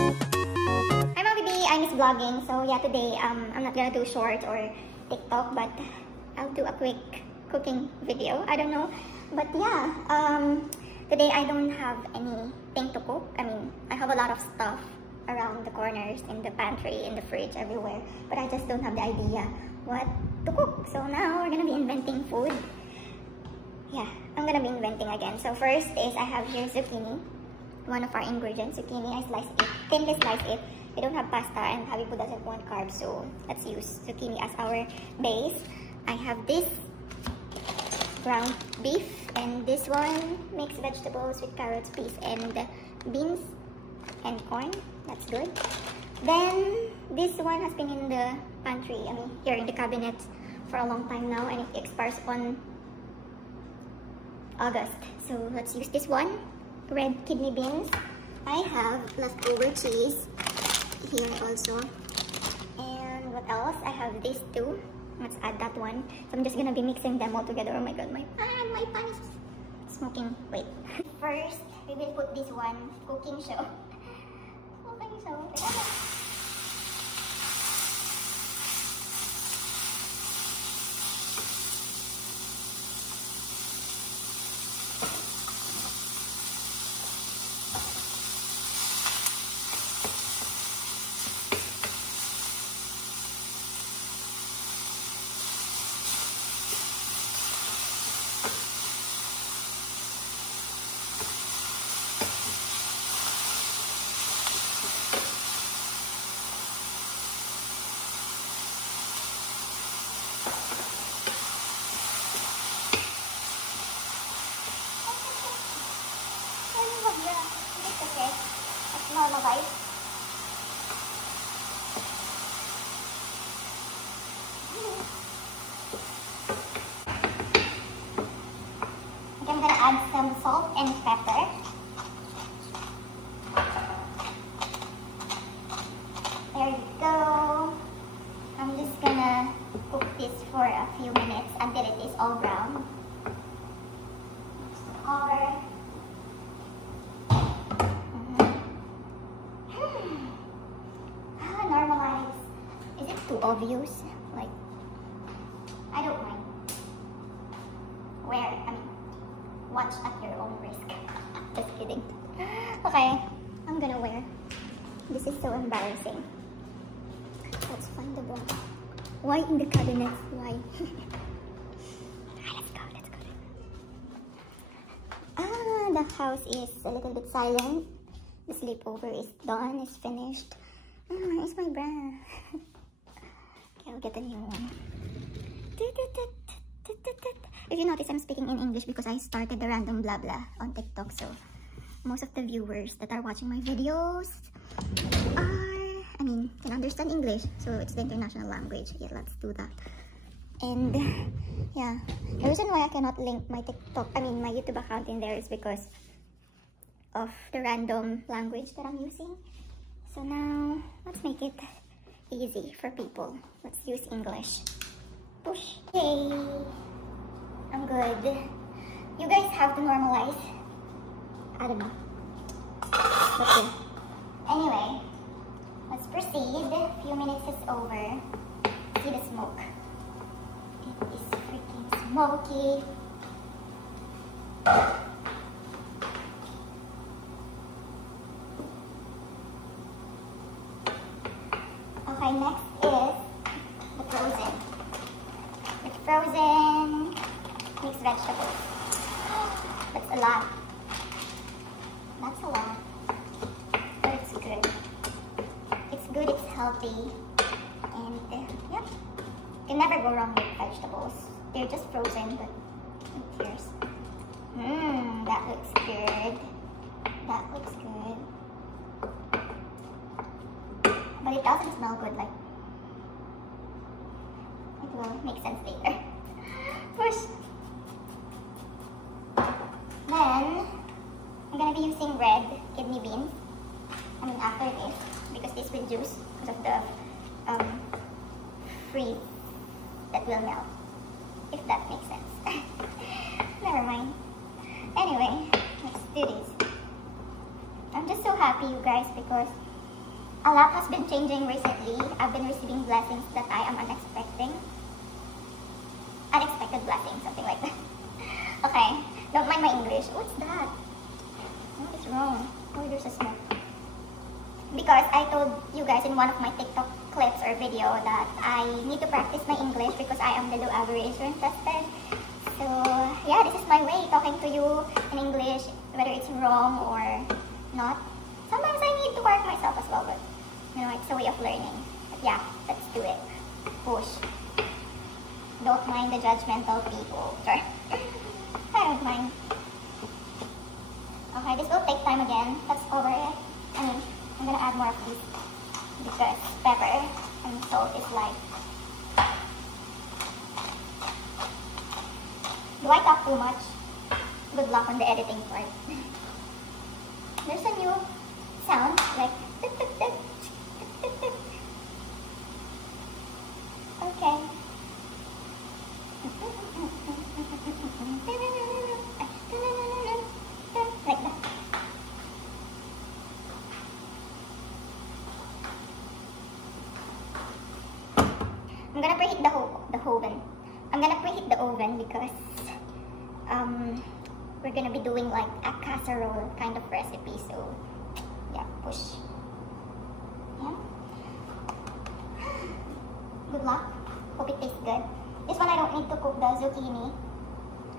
Hi Mommy B, I miss vlogging. So yeah, today I'm not gonna do short or TikTok, but I'll do a quick cooking video. I don't know, but yeah, today I don't have anything to cook. I mean, I have a lot of stuff around the corners, in the pantry, in the fridge, everywhere, but I just don't have the idea what to cook. So now we're gonna be inventing food. Yeah, I'm gonna be inventing again. So first is I have here zucchini, one of our ingredients. Zucchini, I slice it, thinly slice it. We don't have pasta and Habibu doesn't want carbs, so let's use zucchini as our base. I have this ground beef, and this one mixed vegetables with carrots, peas, and beans and corn. That's good. Then this one has been in the pantry, I mean here in the cabinet for a long time now, and it expires on August. So let's use this one. Red kidney beans. I have leftover cheese here also. And what else? I have these two. Let's add that one. So I'm just gonna be mixing them all together. Oh my god, my pan is smoking. Wait. First, we will put this one, cooking show. Cooking show. Normal bite. Okay, I'm gonna add some salt and pepper. There you go. I'm just gonna cook this for a few minutes until it is all brown. Cover. Normalize. Is it too obvious? Like, I don't mind. Watch at your own risk. Just kidding. Okay, I'm gonna wear. This is so embarrassing. Let's find the ball. Why in the cabinet? Why? Let's go. The house is a little bit silent. The sleepover is done, is finished. It's my bra. Okay, I'll get a new one. If you notice, I'm speaking in English because I started the random blah blah on TikTok. So most of the viewers that are watching my videos can understand English. So it's the international language. Yeah, let's do that. And yeah, the reason why I cannot link my my YouTube account in there is because of the random language that I'm using. So now, let's make it easy for people. Let's use English. Push. Yay! I'm good. You guys have to normalize. I don't know. Okay. Anyway, let's proceed. A few minutes is over. See the smoke. It is freaking smoky. Okay, next is the frozen. With frozen mixed vegetables. That's a lot. That's a lot. But it's good. It's good, it's healthy. And yep. You can never go wrong with vegetables. They're just frozen, but who cares? That looks good. That looks good. But it doesn't smell good, like, it will make sense later. Push! Then, I'm gonna be using red kidney beans. After this, because this will juice because of the freeze that will melt. If that makes sense. Never mind. Anyway, let's do this. I'm just so happy, you guys, because A lot has been changing recently. I've been receiving blessings that I am unexpected blessings, something like that. Okay, don't mind my English. What's that? What is wrong? Oh, there's a smoke. Because I told you guys in one of my TikTok clips or video that I need to practice my English because I am the low average when tested. So yeah, this is my way talking to you in English, whether it's wrong or not. Sometimes I need to correct myself as well, but you know, it's a way of learning. But yeah, let's do it. Push. Don't mind the judgmental people. Sorry. I don't mind. Okay, this will take time again. Let's cover it. I mean, I'm gonna add more of this because pepper and salt is like. Do I talk too much? Good luck on the editing part. There's a new sound like. Okay. Like that. I'm gonna preheat the oven. I'm gonna preheat the oven because we're gonna be doing like a casserole kind of recipe. So yeah, push. Yeah. Good luck. Hope it tastes good. This one I don't need to cook the zucchini.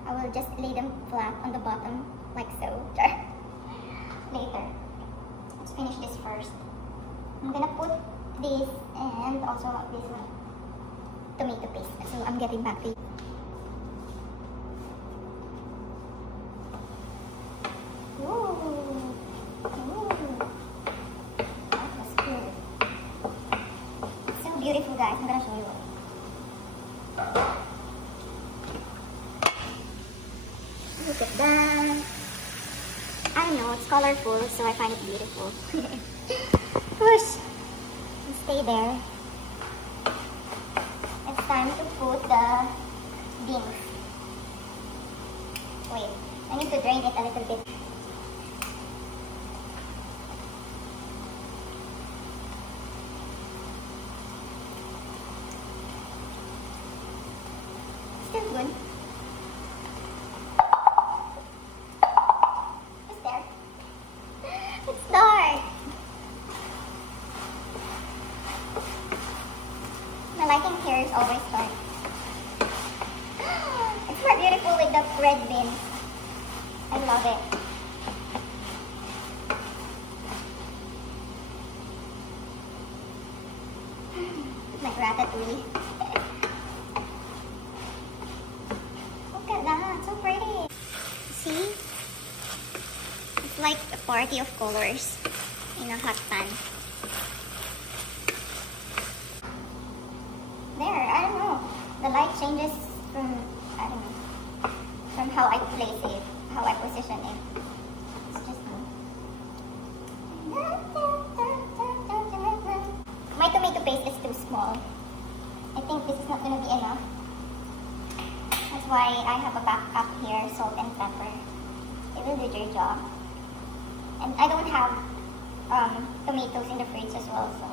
I will just lay them flat on the bottom like so. Later. Let's finish this first. I'm gonna put this and also this one. Tomato paste. So I'm getting back to you. Ooh. That was good. So beautiful, guys. I'm gonna show you. Look at that. I don't know, it's colorful, so I find it beautiful. Push. And stay there. It's time to put the beans. Wait, I need to drain it a little bit. Still good. It's there. It's dark. The lighting here is always dark. It's more beautiful with the red beans. I love it. Like ratatouille. Look at that, so pretty. See? It's like a party of colors in a hot pan. There, I don't know. The light changes from, I don't know, from how I place it, how I position it. It's just me. My tomato paste is too small. I think this is not going to be enough. That's why I have a backup here, salt and pepper. It will do your job. And I don't have tomatoes in the fridge as well, so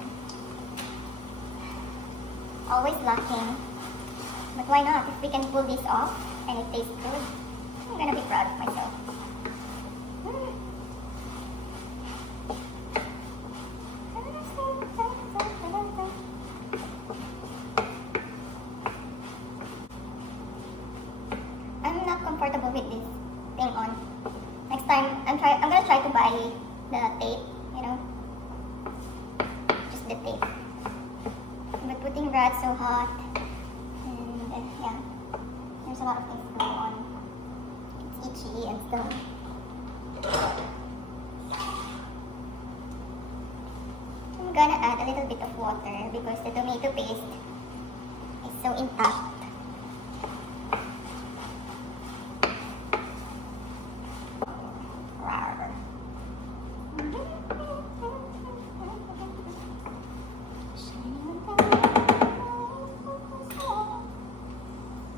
always lacking. But why not? If we can pull this off and it tastes good, I'm gonna be proud of myself. I'm not comfortable with this thing on. Next time, I'm gonna try to buy the tape, you know, just the tape. But putting rad so hot, and yeah, there's a lot of things going on. It's itchy and stuff. I'm gonna add a little bit of water because the tomato paste is so intact.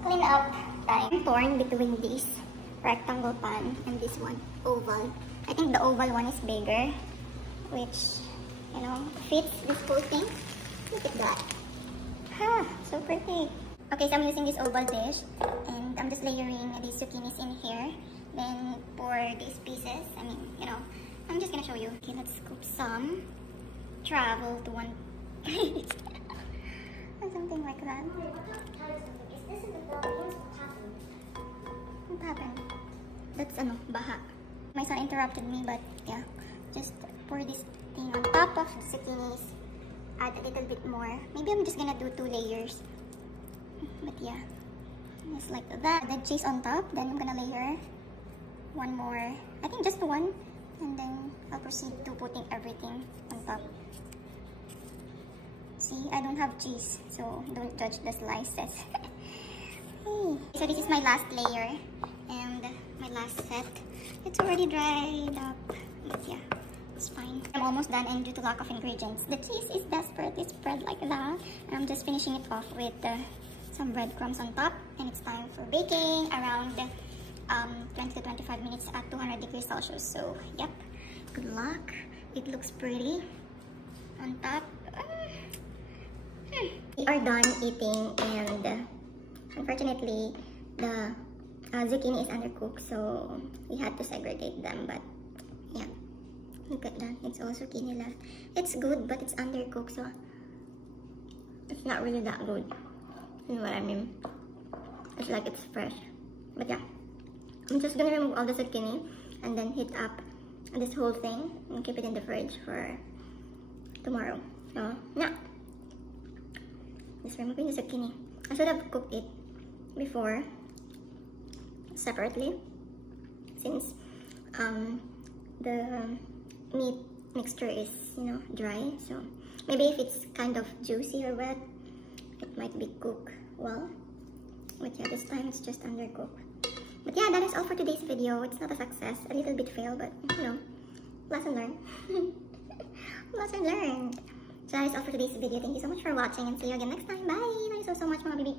Clean up time. I'm torn between this rectangle pan and this one, oval. I think the oval one is bigger, which you know, fits this whole thing. Look at that. Ha! So pretty. Okay, so I'm using this oval dish and I'm just layering these zucchinis in here. Then for these pieces, I mean, you know, I'm just gonna show you. Okay, let's scoop some. Travel to one place. Or something like that. What happened? That's baha. My son interrupted me, but yeah, just pour this thing on top of the zucchinis. Add a little bit more. Maybe I'm just gonna do 2 layers. But yeah, just like that. The cheese on top. Then I'm gonna layer one more. I think just one, and then I'll proceed to putting everything on top. See, I don't have cheese, so don't judge the slices. Hey. So this is my last layer and my last set. It's already dried up, but yeah, it's fine. I'm almost done, and due to lack of ingredients, the cheese is desperately spread like that. And I'm just finishing it off with some breadcrumbs on top, and it's time for baking around 20 to 25 minutes at 200 degrees Celsius. So yep, good luck. It looks pretty on top. We are done eating, and unfortunately the zucchini is undercooked, so we had to segregate them. But yeah, look at that, it's all zucchini left. It's good, but it's undercooked, so it's not really that good. You know what I mean? It's like it's fresh. But yeah, I'm just gonna remove all the zucchini and then heat up this whole thing and keep it in the fridge for tomorrow. So yeah, just removing the zucchini. I should have cooked it before separately, since the meat mixture is, you know, dry. So maybe if it's kind of juicy or wet, it might be cooked well. But yeah, this time it's just undercooked. But yeah, that is all for today's video. It's not a success, a little bit fail, but you know, lesson learned. Lesson learned. So that is all for today's video. Thank you so much for watching, and see you again next time. Bye! Thank you so much, mga baby.